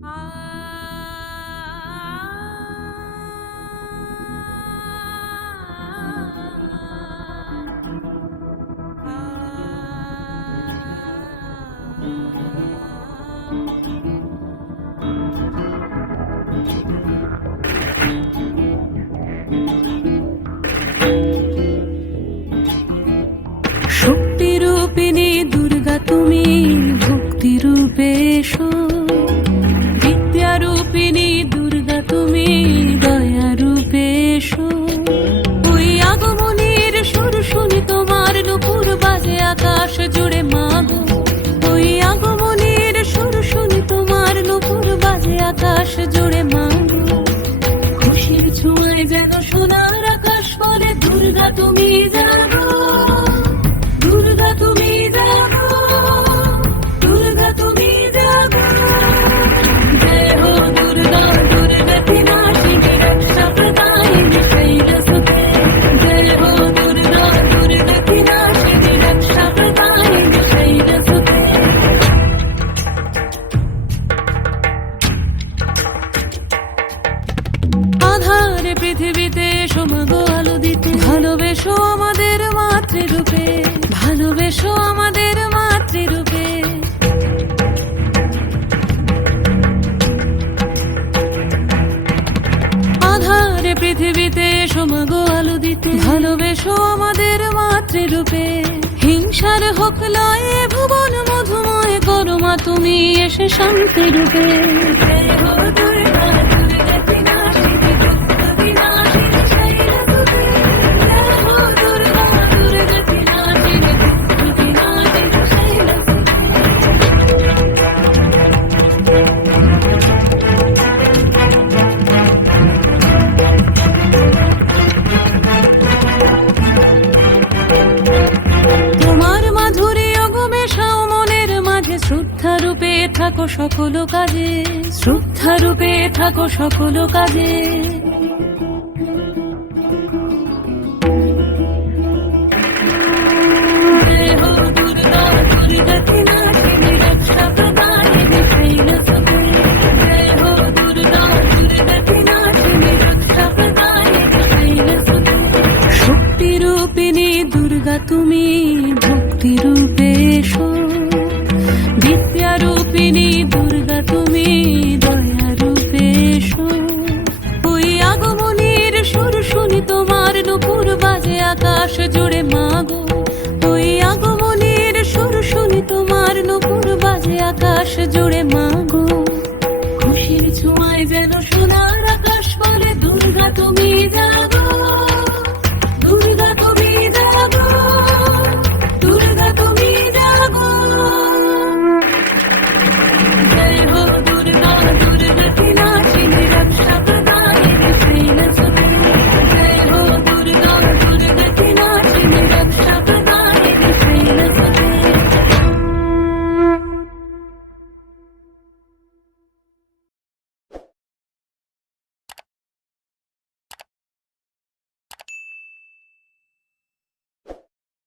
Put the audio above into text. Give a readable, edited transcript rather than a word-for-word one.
শক্তিরূপিণী দুর্গা তুমি ভক্তিরূপে এসো, বিদ্যারূপিণী দুর্গা তুমি দয়ারূপে এসো। ওই আগমনের সুর শুনি তোমার নুপুর বাজে আকাশ জুড়ে মাগো। ওই আগমনের সুর শুনি তোমার নুপুর বাজে আকাশ জুড়ে মাগো। খুশির ছোঁয়ায় যেন সোনার আকাশ বলে দুর্গা তুমি জাগো, দুর্গা তুমি জাগো, দুর্গা তুমি জাগো। জয় হো দুর্গা দুর্গা বিনাশিনী রক্ষা প্রদায়িনী শৈলসুতে। জয় হো দুর্গা দুর্গা বিনাশিনী রক্ষা প্রদায়িনী শৈলসুতে। আধার পৃথিবীতে সোমাগো আলো দিতে, ভালোবেসো আমাদের মাতৃরূপে, ভালোবেসো আমাদের মাতৃরূপে। আধার পৃথিবীতে সোমাগো আলো দিতে, ভালোবেসো আমাদের মাতৃরূপে। হিংসার হোক লয়ে ভুবন মধুময় করো মা তুমি এসে শান্তি রূপে। তোমার মাধুরী অগমেশাও মনের মাঝে, শ্রদ্ধা রূপে থাকো সকল কাজে, শ্রদ্ধা রূপে থাকো সকল কাজে। জয় হো দুর্গা দুর্গা বিনাশিনী রক্ষা প্রদায়িনী শৈলসুতে। জয় হো দুর্গা দুর্গা বিনাশিনী রক্ষা প্রদায়িনী শৈলসুতে। শক্তিরূপিণী দুর্গা তুমি ভক্তিরূপে এসো, বিদ্যারূপিণী দুর্গা তুমি দয়ারূপে এসো। ওই আগমনের সুর শুনি তোমার নুপুর বাজে আকাশ জুড়ে মাগো। ওই আগমনের সুর শুনি তোমার নুপুর বাজে আকাশ জুড়ে